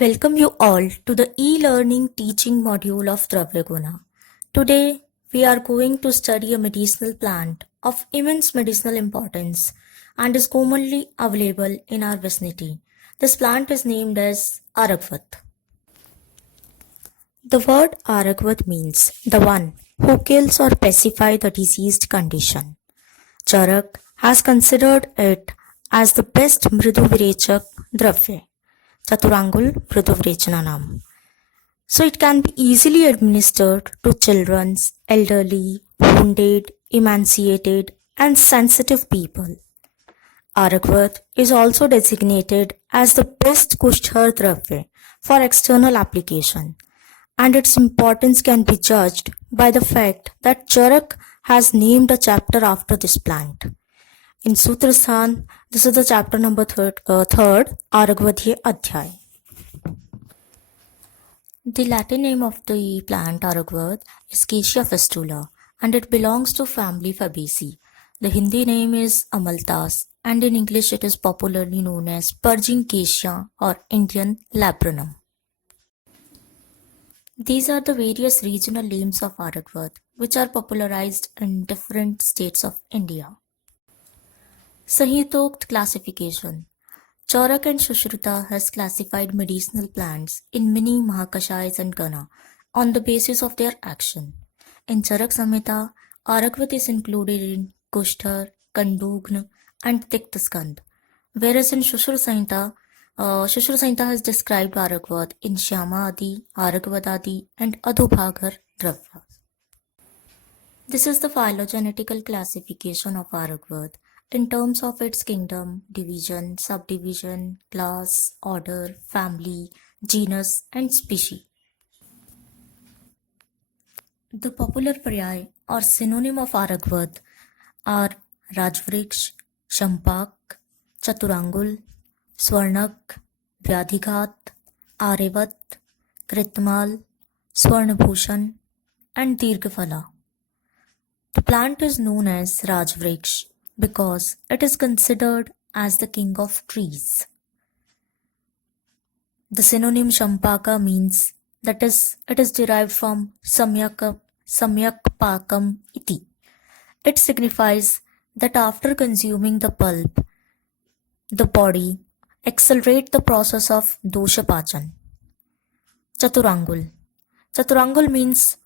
Welcome you all to the e-learning teaching module of Dravyaguna. Today, we are going to study a medicinal plant of immense medicinal importance and is commonly available in our vicinity. This plant is named as Aragvat. The word Aragvat means the one who kills or pacifies the diseased condition. Charak has considered it as the best Mriduvirechak Dravya. Chaturangul Mriduvirechana. So it can be easily administered to children, elderly, wounded, emaciated, and sensitive people. Aragvat is also designated as the best Kusthar Dravya for external application, and its importance can be judged by the fact that Charak has named a chapter after this plant. In Sutrasthan, this is the chapter number third Aragvadhye Adhyay. The Latin name of the plant Aragvat is Acacia fistula and it belongs to family Fabaceae. The Hindi name is Amalthus and in English it is popularly known as Purging Acacia or Indian Laburnum. These are the various regional names of Aragvat which are popularized in different states of India. Sahitokt classification. Charak and Sushruta has classified medicinal plants in many Mahakashayas and Gana on the basis of their action. In Charak Samhita, Aragvat is included in Kushthar, Kandugna and Tiktaskand, whereas in Shushru Samhita has described Aragvat in Shyama Adi, Aragvadadi and Adhubhagar Dravya. This is the phylogenetical classification of Aragvat in terms of its kingdom, division, subdivision, class, order, family, genus, and species. The popular paryay or synonym of Aragvat are Rajvriksh, Champak, Chaturangul, Swarnak, Vyadhighat, Arevat, Kritmal, Swarnabhushan, and Dirghaphala. The plant is known as Rajvriksh because it is considered as the king of trees. The synonym Champaka means that it is derived from Samyak Pakam iti. It signifies that after consuming the pulp, the body accelerates the process of dosha pachan. Chaturangul. Chaturangul means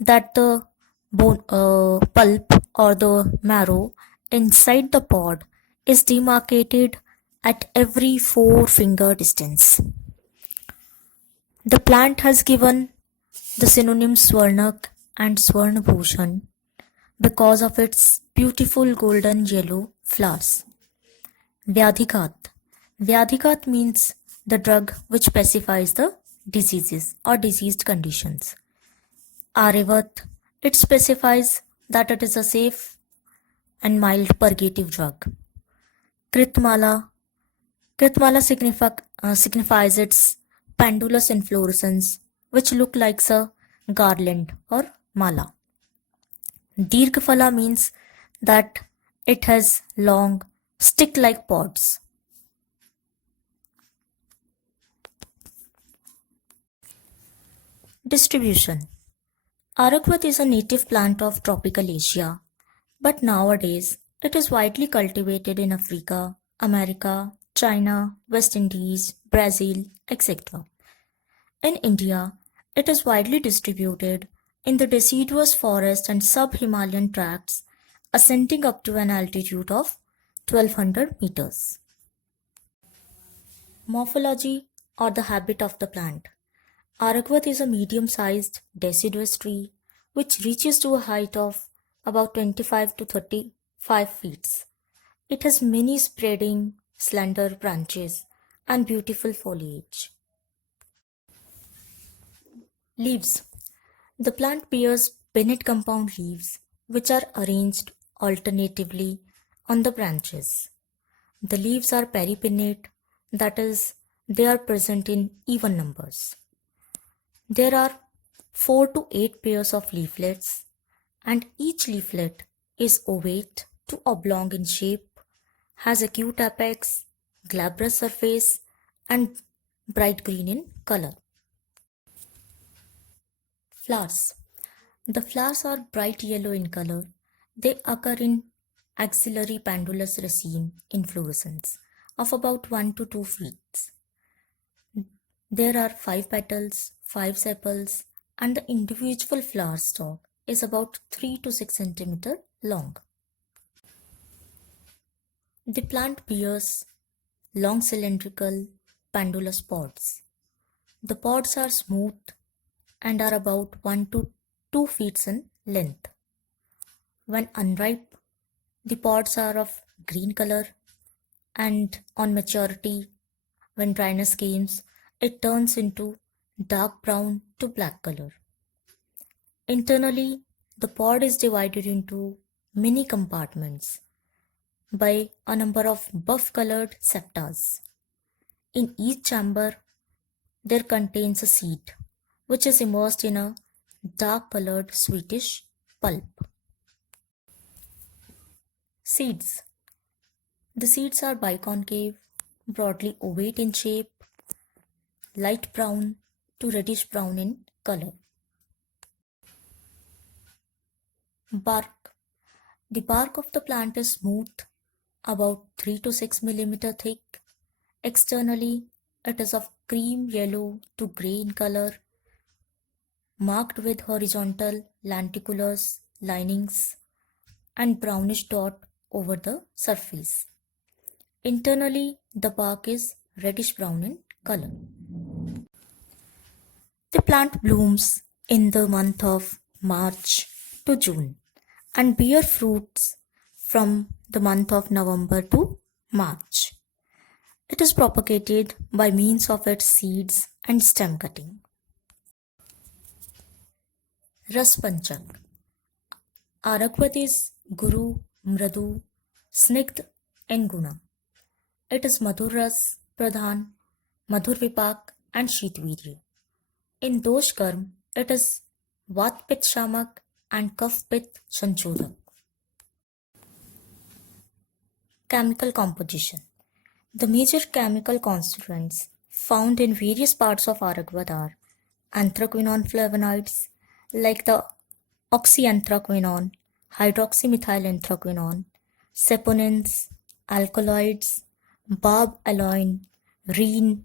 that the pulp or the marrow inside the pod is demarcated at every 4-finger distance. The plant has given the synonyms Swarnak and Swarnabhushan because of its beautiful golden yellow flowers. Vyadhighat. Vyadhighat means the drug which pacifies the diseases or diseased conditions. Arevat. It specifies that it is a safe and mild purgative drug. Kritmala. Kritmala signifies its pendulous inflorescence which look like a garland or mala. Dirghaphala means that it has long stick-like pods. Distribution. Aragvat is a native plant of tropical Asia, but nowadays it is widely cultivated in Africa, America, China, West Indies, Brazil, etc. In India, it is widely distributed in the deciduous forest and sub-Himalayan tracts, ascending up to an altitude of 1200 meters. Morphology or the habit of the plant. Aragvat is a medium-sized deciduous tree which reaches to a height of about 25 to 35 feet. It has many spreading, slender branches and beautiful foliage. Leaves. The plant bears pinnate compound leaves which are arranged alternatively on the branches. The leaves are peripinnate, that is, they are present in even numbers. There are 4 to 8 pairs of leaflets and each leaflet is ovate to oblong in shape, has acute apex, glabrous surface and bright green in color. Flowers. The flowers are bright yellow in color. They occur in axillary pendulous raceme inflorescence of about 1 to 2 feet. There are 5 petals, 5 sepals, and the individual flower stalk is about 3 to 6 centimeter long. The plant bears long cylindrical pendulous pods. The pods are smooth and are about 1 to 2 feet in length. When unripe, the pods are of green color, and on maturity, when dryness comes, it turns into dark brown to black color. Internally, the pod is divided into mini compartments by a number of buff-colored septas. In each chamber, there contains a seed, which is immersed in a dark-colored sweetish pulp. Seeds. The seeds are biconcave, broadly ovate in shape, light brown to reddish brown in color. Bark. The bark of the plant is smooth, about 3 to 6 millimeter thick. Externally, it is of cream yellow to grey in color, marked with horizontal lenticulous linings and brownish dot over the surface. Internally, the bark is reddish brown in color. The plant blooms in the month of March to June and bear fruits from the month of November to March. It is propagated by means of its seeds and stem cutting. Raspanchak. Aragvat is Guru, Mradu, Snigdh and Guna. It is Madhur Ras, Pradhan, Madhur Vipak and Shitvirya. In Dosh Karm, it is Vat Pit Shamak and Kaf Pit Sanchodhak. Chemical composition. The major chemical constituents found in various parts of Aragvat are anthraquinone flavonoids like the oxyanthraquinone, hydroxymethylanthraquinone, saponins, alkaloids, barbaloin, rene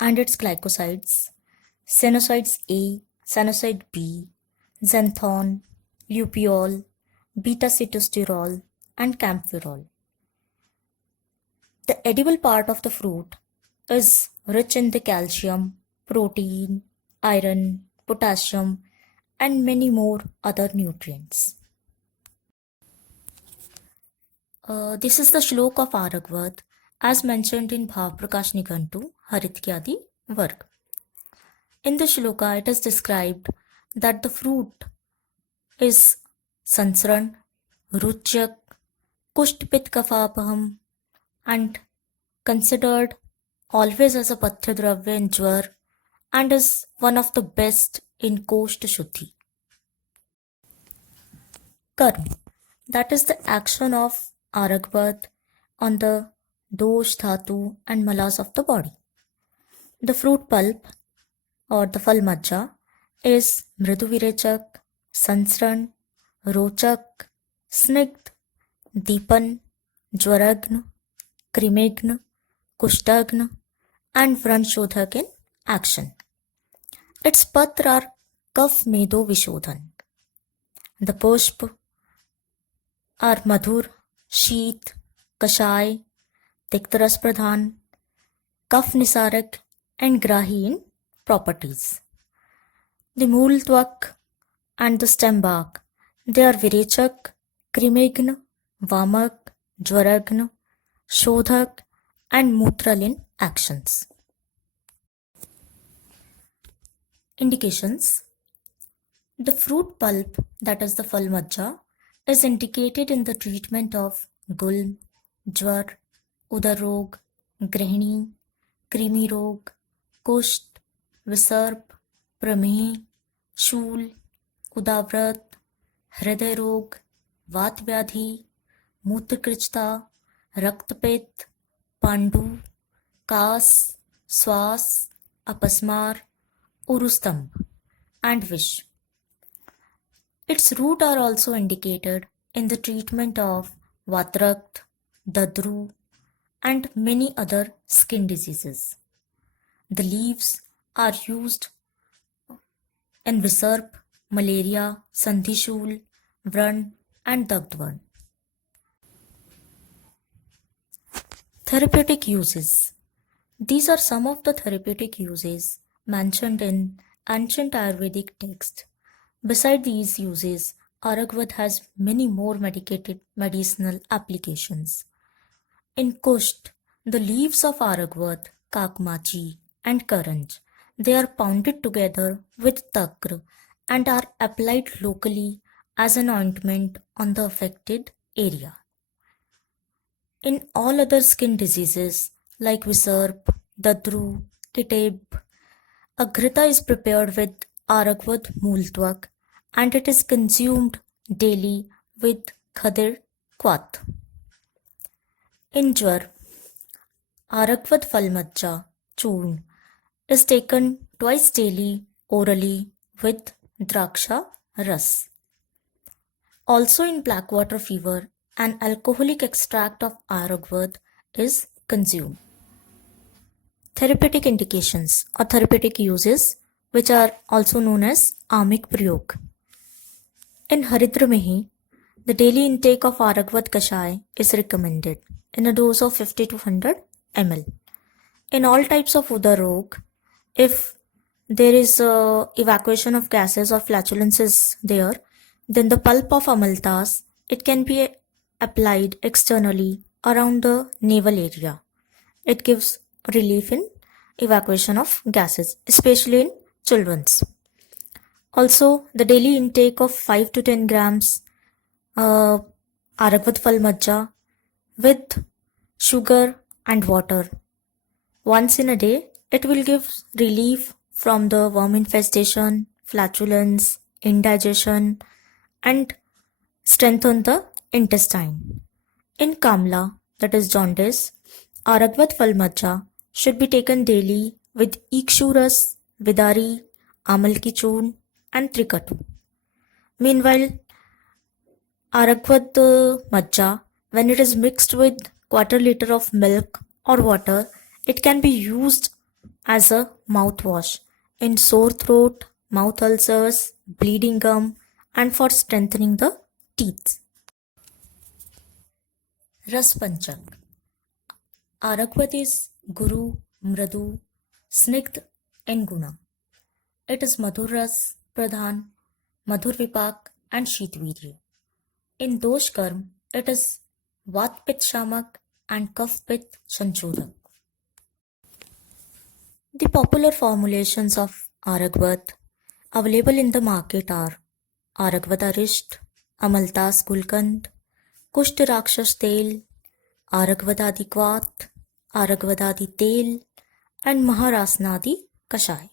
and its glycosides, senosides A, senoside B, xanthone, lupiol, beta-sitosterol and camphorol. The edible part of the fruit is rich in the calcium, protein, iron, potassium, and many more other nutrients. This is the Shlok of Aragvat as mentioned in Bhav Prakash Nigantu, Harityadi Varg. In the Shloka, it is described that the fruit is Sansran, Ruchyak, Kushtpit Kafapaham, and considered always as a Pathya Dravya in Jwar and is one of the best in Kosht Shuddhi. Karm, that is the action of Aragvat on the dosh, dhatu and malas of the body. The fruit pulp or the phal majja is Mridu Virechak, Sansran, Rochak, Snigdh, Deepan, Jwaragna, Krimegna, Kushtagna and Vranshodhak in action. Its patra are Kaf Medo Vishodhan. The pushp are Madhur, Sheet, Kashay, Tiktaras Pradhan, Kaf Nisarak and Grahi in properties. The mool twak and the stem bark, they are Virechak, Krimegna, Vamak, Jwaragna, Shodhak and Mutral in actions. Indications. The fruit pulp, that is the phal majja, is indicated in the treatment of gulm, jwar, udar rog, grihini, krimi rog, kusht, visarp, prameh, shul, udavrat, hriday rog, vat vyadhi, मूत्रकृच्छता, रक्तपित्त, Pandu, कास, श्वास, Apasmar, Urustamb, and Vish. Its roots are also indicated in the treatment of Vatrakt, Dadru, and many other skin diseases. The leaves are used in Visarp, malaria, Sandhishul, Vrun, and Dagdvarn. Therapeutic uses. These are some of the therapeutic uses mentioned in ancient Ayurvedic texts. Beside these uses, Aragvad has many more medicinal applications. In Kusht, the leaves of Aragvad, Kakmachi, and Karanj, they are pounded together with Takra and are applied locally as an ointment on the affected area. In all other skin diseases like Visarp, Dadru, Kiteb, a ghrita is prepared with Aragvad Multwak and it is consumed daily with Khadir Kwat. In Jwar, Aragvad Falmajja Churn is taken twice daily orally with Draksha Ras. Also in blackwater fever, an alcoholic extract of Aragvad is consumed. Therapeutic indications or therapeutic uses, which are also known as Amik Prayog. In Haridra Mehi, the daily intake of Aragvad Kashai is recommended in a dose of 50 to 100 ml. In all types of Udar Rog, if there is evacuation of gases or flatulences there, then the pulp of Amaltas, it can be applied externally around the navel area. It gives relief in evacuation of gases, especially in children's. Also, the daily intake of 5 to 10 grams Aragvad Falmajja with sugar and water once in a day, it will give relief from the worm infestation, flatulence, indigestion, and strengthen the intestine. In Kamla, that is jaundice, Aragvad Falmajja should be taken daily with Ikshuras, Vidari, Amalki Churn, and Trikatu. Meanwhile, Aragvad Majja, when it is mixed with quarter liter of milk or water, it can be used as a mouthwash in sore throat, mouth ulcers, bleeding gum, and for strengthening the teeth. Ras Panchak. Aragvad is Guru, Mradu, Snigdh, and Guna. It is Madhur Ras, Pradhan, Madhur Vipak, and Shitvirya. In Dosh Karm, it is Vat Pit Shamak and Kaf Pit Sanchodak. The popular formulations of Aragvad available in the market are Aragvad Arisht, Amaltas Gulkand, Kusht Rakshas Tel, Aragvad Adi Kwat, Aragvad Adi Tel, and Maharasnadi Kashai.